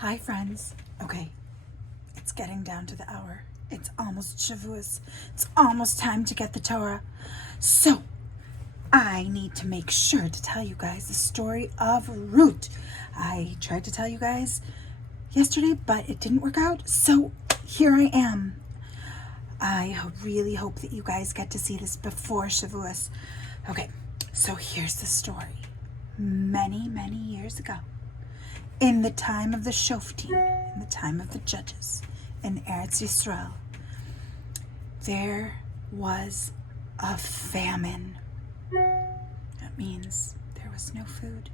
Hi, friends. Okay, it's getting down to the hour. It's almost Shavuos. It's almost time to get the Torah. So, I need to make sure to tell you guys the story of Ruth. I tried to tell you guys yesterday, but it didn't work out. So, here I am. I really hope that you guys get to see this before Shavuos. Okay, so here's the story. Many, many years ago, in the time of the Shoftim, in the time of the judges, in Eretz Yisrael, there was a famine. That means there was no food.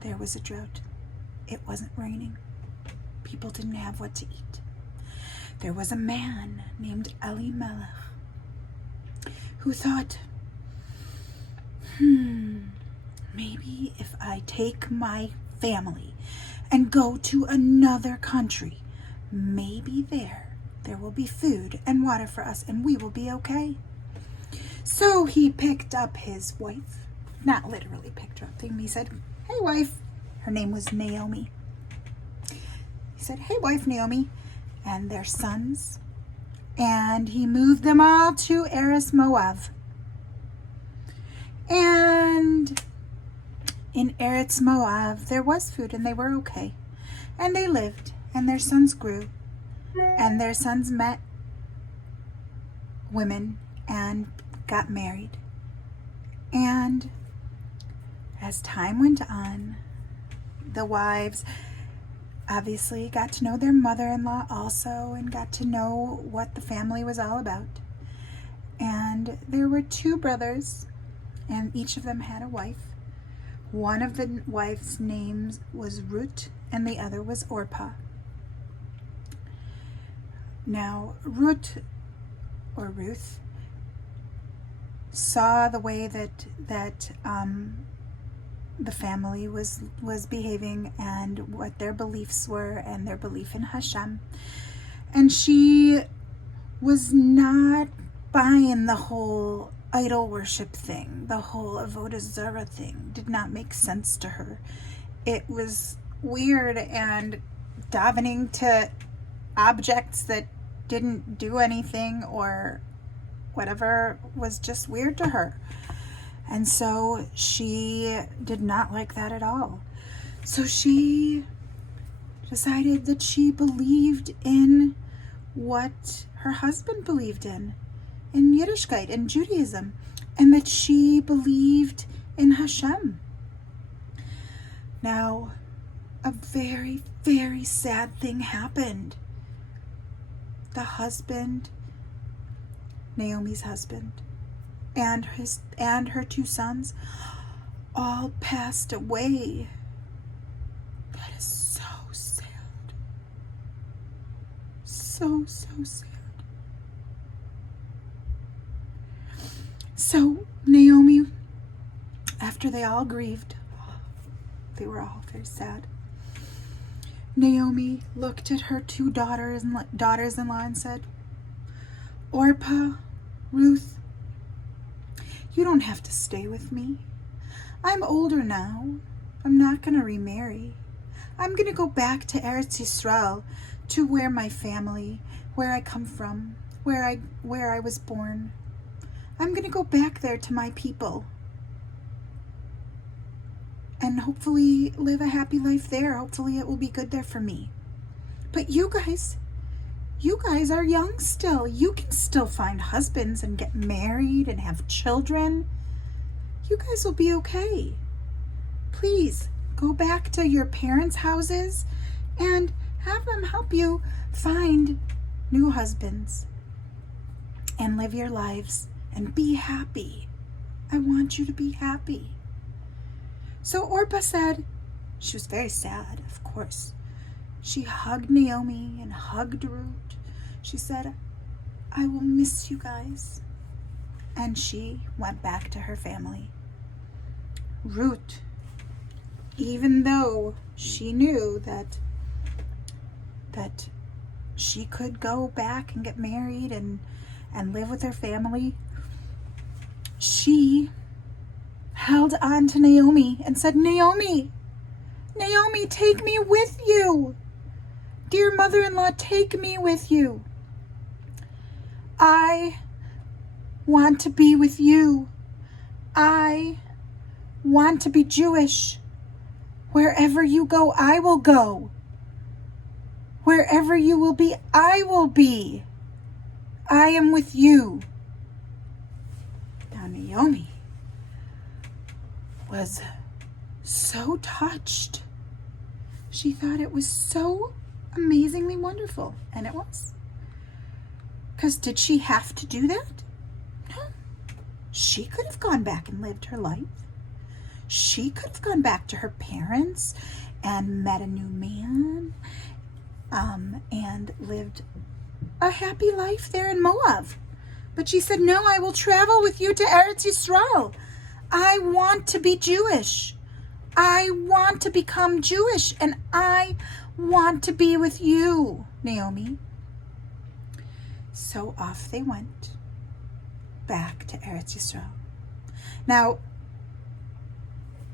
There was a drought. It wasn't raining. People didn't have what to eat. There was a man named Elimelech who thought, maybe if I take my family and go to another country, maybe there will be food and water for us and we will be okay. So he picked up his wife, not literally picked her up. He said, "Hey wife," her name was Naomi. He said, "Hey wife Naomi," and their sons, and he moved them all to Eretz Moav. And in Eretz Moav, there was food and they were okay. And they lived, and their sons grew, and their sons met women and got married. And as time went on, the wives obviously got to know their mother-in-law also and got to know what the family was all about. And there were two brothers, and each of them had a wife. One of the wives' names was Ruth, and the other was Orpah. Now, Ruth saw the way that the family was behaving and what their beliefs were and their belief in Hashem. And she was not buying the whole idol worship thing. The whole Avodah Zarah thing did not make sense to her. It was weird, and davening to objects that didn't do anything or whatever was just weird to her. And so she did not like that at all. So she decided that she believed in what her husband believed in Yiddishkeit, in Judaism, and that she believed in Hashem. Now, a very, very sad thing happened. The husband, Naomi's husband, and her two sons all passed away. That is so sad. So sad. So Naomi, after they all grieved, they were all very sad. Naomi looked at her two daughters-in-law and said, "Orpah, Ruth, you don't have to stay with me. I'm older now. I'm not going to remarry. I'm going to go back to Eretz Yisrael, to where my family, where I come from, where I was born. I'm going to go back there to my people and hopefully live a happy life there. Hopefully it will be good there for me. But you guys are young still. You can still find husbands and get married and have children. You guys will be okay. Please go back to your parents' houses and have them help you find new husbands and live your lives and be happy. I want you to be happy." So Orpah said, she was very sad, of course. She hugged Naomi and hugged Ruth. She said, "I will miss you guys." And she went back to her family. Ruth, even though she knew that she could go back and get married and live with her family, she held on to Naomi and said, "Naomi, Naomi, take me with you. Dear mother-in-law, take me with you. I want to be with you. I want to be Jewish. Wherever you go, I will go. Wherever you will be, I will be. I am with you. Now Naomi was so touched. She thought it was so amazingly wonderful, and it was. Because did she have to do that? No. She could have gone back and lived her life. She could have gone back to her parents and met a new man and lived a happy life there in Moab. But she said, no, I will travel with you to Eretz Yisrael. I want to be Jewish. I want to become Jewish, and I want to be with you, Naomi. So off they went back to Eretz Yisrael. Now,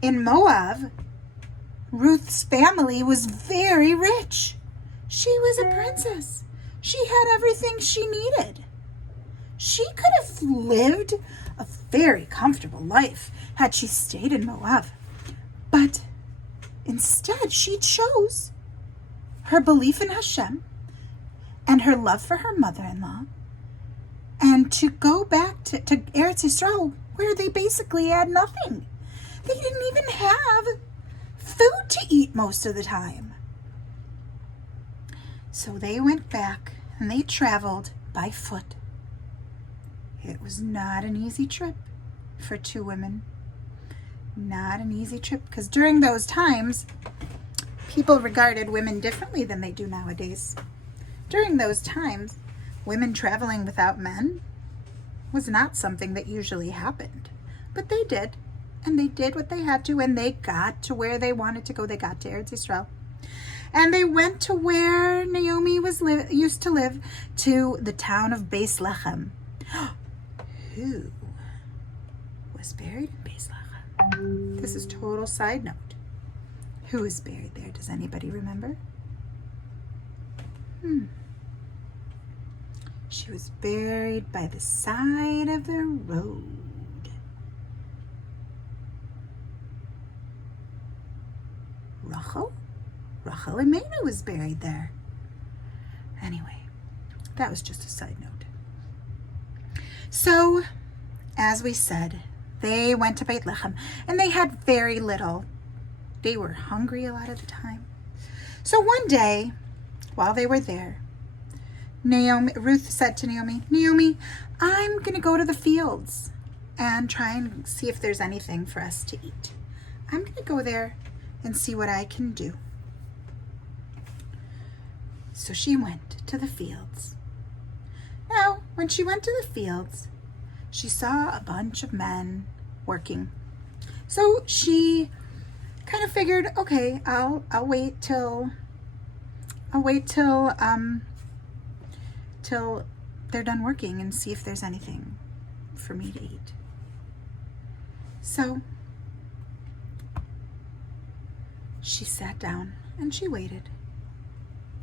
in Moab, Ruth's family was very rich. She was a princess. She had everything she needed. She could have lived a very comfortable life had she stayed in Moab. But instead, she chose her belief in Hashem and her love for her mother-in-law and to go back to Eretz Yisrael, where they basically had nothing. They didn't even have food to eat most of the time. So they went back and they traveled by foot. It was not an easy trip for two women. Not an easy trip, because during those times, people regarded women differently than they do nowadays. During those times, women traveling without men was not something that usually happened. But they did, and they did what they had to, and they got to where they wanted to go. They got to Eretz Yisrael. And they went to where Naomi used to live, to the town of Beis Lechem. Who was buried in Beis Lechem? This is total side note. Who is buried there? Does anybody remember? She was buried by the side of the road. Rachel Imenu was buried there. Anyway, that was just a side note. So, as we said, they went to Beit Lechem, and they had very little. They were hungry a lot of the time. So one day, while they were there, Ruth said to Naomi, I'm going to go to the fields and try and see if there's anything for us to eat. I'm going to go there and see what I can do. So she went to the fields. Now, when she went to the fields, she saw a bunch of men working. So she kind of figured, okay, I'll wait till they're done working and see if there's anything for me to eat. So she sat down and she waited.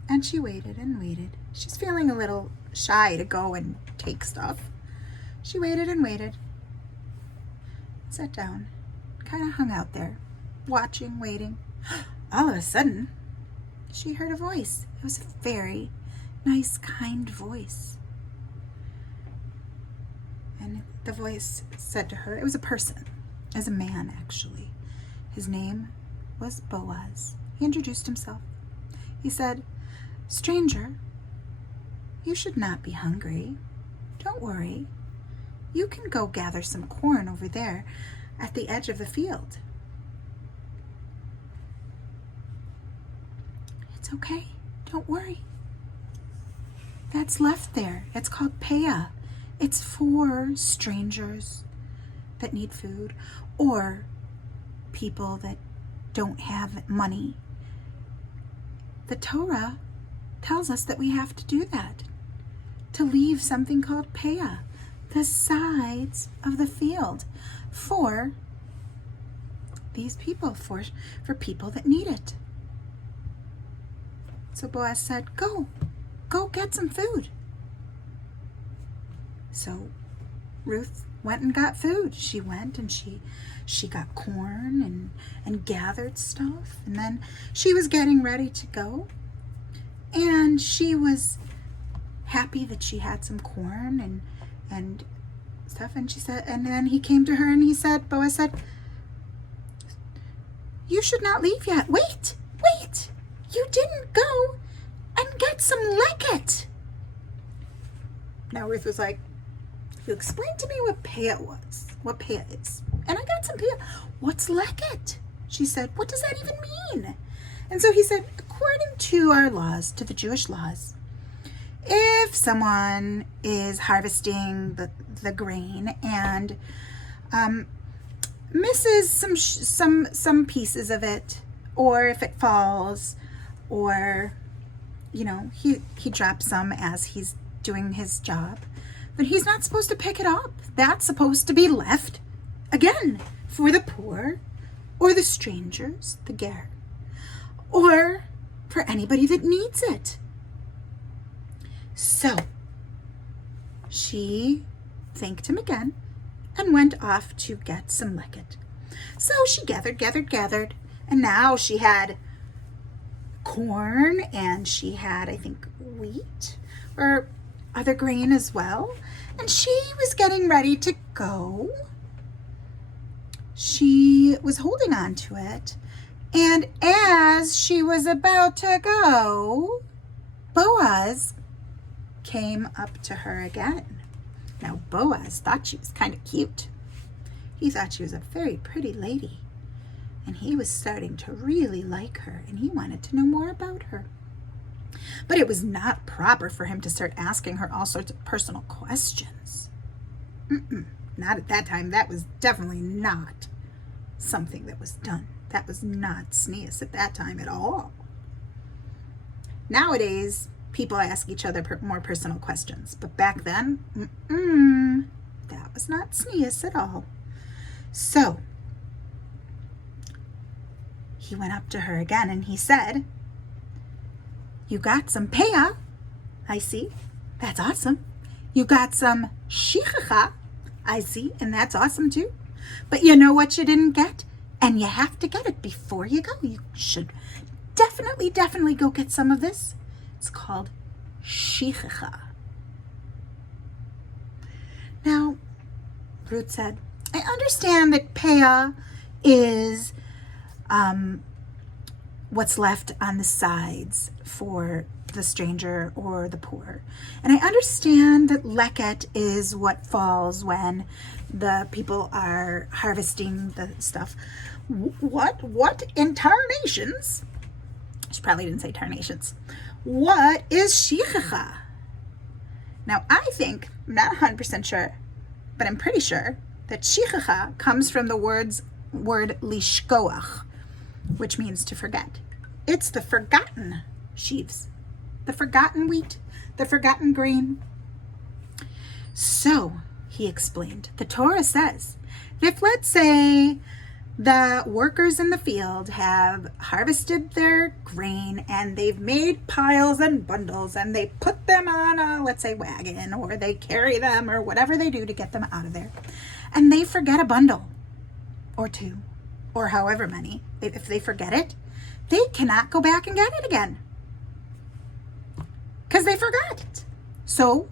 And she waited and waited. She's feeling a little shy to go and take stuff. She waited and waited. Sat down. Kind of hung out there. Watching, waiting. All of a sudden, she heard a voice. It was a very nice, kind voice. And the voice said to her, it was a person. It was a man, actually. His name was Boaz. He introduced himself. He said, stranger, you should not be hungry. Don't worry. You can go gather some corn over there at the edge of the field. It's okay. Don't worry. That's left there. It's called paya. It's for strangers that need food or people that don't have money. The Torah tells us that we have to do that, to leave something called paya, the sides of the field, for these people for people that need it. So Boaz said, go get some food. So Ruth went and got food. She went and she got corn and gathered stuff. And then she was getting ready to go. And she was happy that she had some corn and stuff. And she said, and then he came to her and Boaz said, you should not leave yet. Wait. You didn't go and get some leket. Now Ruth was like, you explained to me what payah was, what payah is. And I got some payah. What's leket? She said, what does that even mean? And so he said, according to our laws, to the Jewish laws, if someone is harvesting the grain and misses some pieces of it, or if it falls, or he drops some as he's doing his job, but he's not supposed to pick it up. That's supposed to be left again for the poor or the strangers, the ger, or for anybody that needs it. So she thanked him again and went off to get some leket. So she gathered, and now she had corn and she had, I think, wheat or other grain as well. And she was getting ready to go. She was holding on to it. And as she was about to go, Boaz came up to her again. Now, Boaz thought she was kind of cute. He thought she was a very pretty lady. And he was starting to really like her, and he wanted to know more about her. But it was not proper for him to start asking her all sorts of personal questions. Not at that time. That was definitely not something that was done. That was not tznius at that time at all. Nowadays, people ask each other more personal questions. But back then, that was not tznius at all. So he went up to her again and he said, you got some payah, I see. That's awesome. You got some shichacha, I see, and that's awesome too. But you know what you didn't get? And you have to get it before you go. You should definitely go get some of this. It's called shichacha. Now, Ruth said, I understand that payah is what's left on the sides for the stranger or the poor. And I understand that leket is what falls when the people are harvesting the stuff. What in tarnations? She probably didn't say tarnations. What is shichacha? Now, I think, I'm not 100% sure, but I'm pretty sure that shichacha comes from the word lishkoach, which means to forget. It's the forgotten sheaves, the forgotten wheat, the forgotten grain. So, he explained, the Torah says that if, let's say, the workers in the field have harvested their grain and they've made piles and bundles and they put them on a, let's say, wagon, or they carry them or whatever they do to get them out of there, and they forget a bundle or two or however many, if they forget it, they cannot go back and get it again because they forgot it. So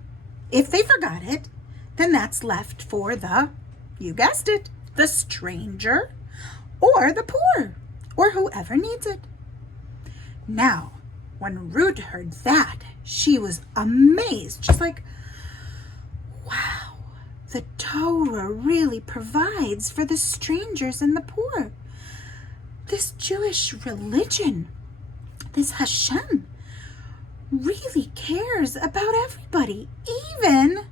if they forgot it, then that's left for the, you guessed it, the stranger or the poor or whoever needs it. Now, when Ruth heard that, she was amazed. She's like, wow, the Torah really provides for the strangers and the poor. This Jewish religion, this Hashem, really cares about everybody, even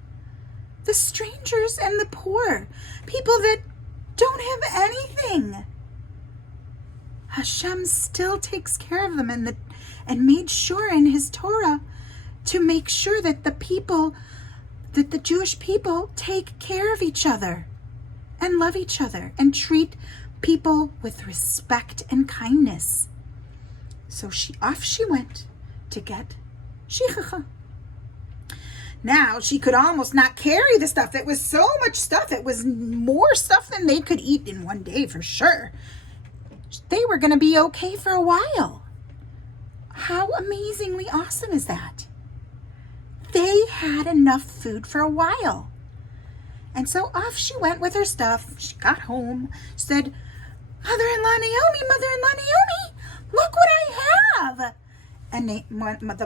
the strangers and the poor, people that don't have anything. Hashem still takes care of them and made sure in his Torah to make sure that the Jewish people take care of each other and love each other and treat people with respect and kindness. So off she went to get shichacha. Now she could almost not carry the stuff. It was so much stuff. It was more stuff than they could eat in one day for sure. They were going to be okay for a while. How amazingly awesome is that? They had enough food for a while. And so off she went with her stuff. She got home, said, Mother-in-law Naomi, look what I have. And the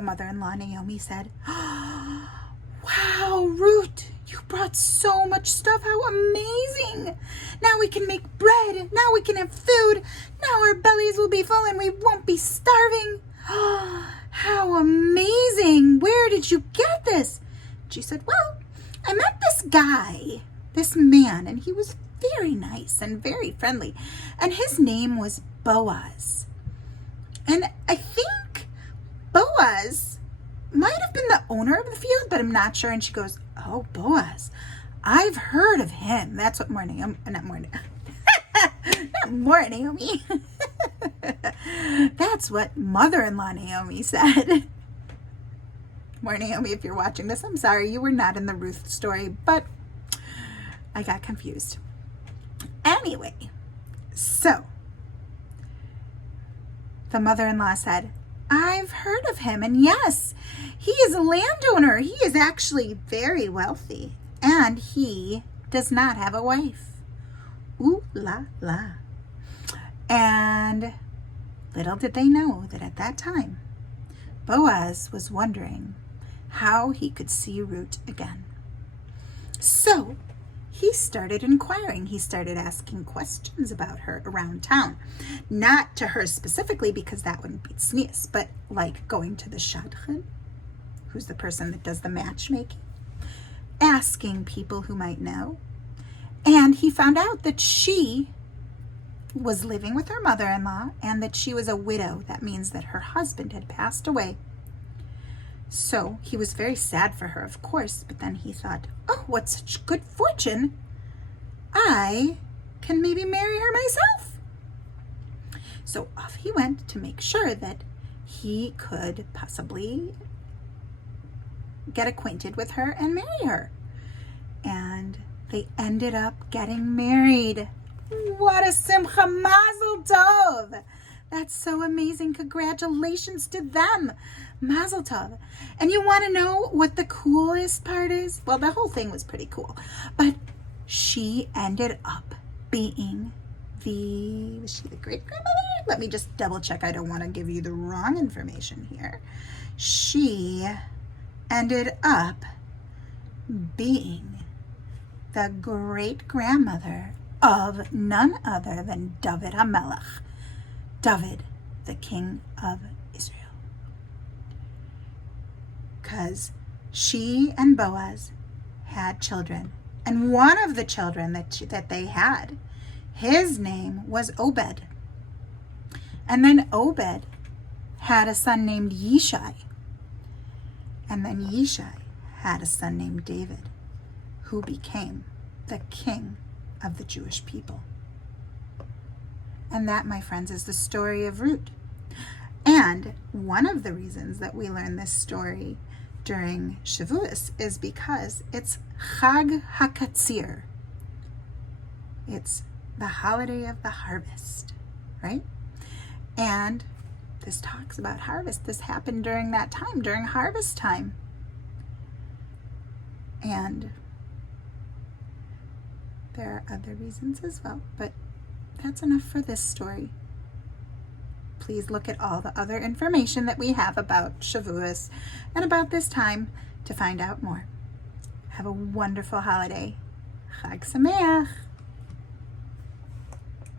mother-in-law Naomi said, wow, Ruth, you brought so much stuff. How amazing. Now we can make bread. Now we can have food. Now our bellies will be full and we won't be starving. How amazing. Where did you get this? She said, well, I met this man, and he was very nice and very friendly. And his name was Boaz. And I think Boaz might have been the owner of the field, but I'm not sure. And she goes, oh, Boaz, I've heard of him. That's what Naomi. That's what mother-in-law Naomi said. More Naomi, if you're watching this, I'm sorry. You were not in the Ruth story, but I got confused. Anyway, so the mother-in-law said, I've heard of him, and yes, he is a landowner. He is actually very wealthy, and he does not have a wife. Ooh la la. And little did they know that at that time, Boaz was wondering how he could see Ruth again. So he started inquiring. He started asking questions about her around town. Not to her specifically, because that wouldn't be tznius, but like going to the shadchan, who's the person that does the matchmaking, asking people who might know. And he found out that she was living with her mother-in-law and that she was a widow. That means that her husband had passed away. So he was very sad for her, of course, but then he thought, oh, what such good fortune. I can maybe marry her myself. So off he went to make sure that he could possibly get acquainted with her and marry her. And they ended up getting married. What a simcha, mazel tov. That's so amazing. Congratulations to them. Mazel tov. And you want to know what the coolest part is? Well, the whole thing was pretty cool. But she ended up being was she the great-grandmother? Let me just double check. I don't want to give you the wrong information here. She ended up being the great-grandmother of none other than David HaMelech. David, the king of Israel. Because she and Boaz had children. And one of the children that they had, his name was Obed. And then Obed had a son named Yishai. And then Yishai had a son named David, who became the king of the Jewish people. And that, my friends, is the story of Ruth. And one of the reasons that we learn this story during Shavuos is because it's Chag HaKatzir. It's the holiday of the harvest, right? And this talks about harvest. This happened during that time, during harvest time. And there are other reasons as well, but that's enough for this story. Please look at all the other information that we have about Shavuos and about this time to find out more. Have a wonderful holiday. Chag Sameach.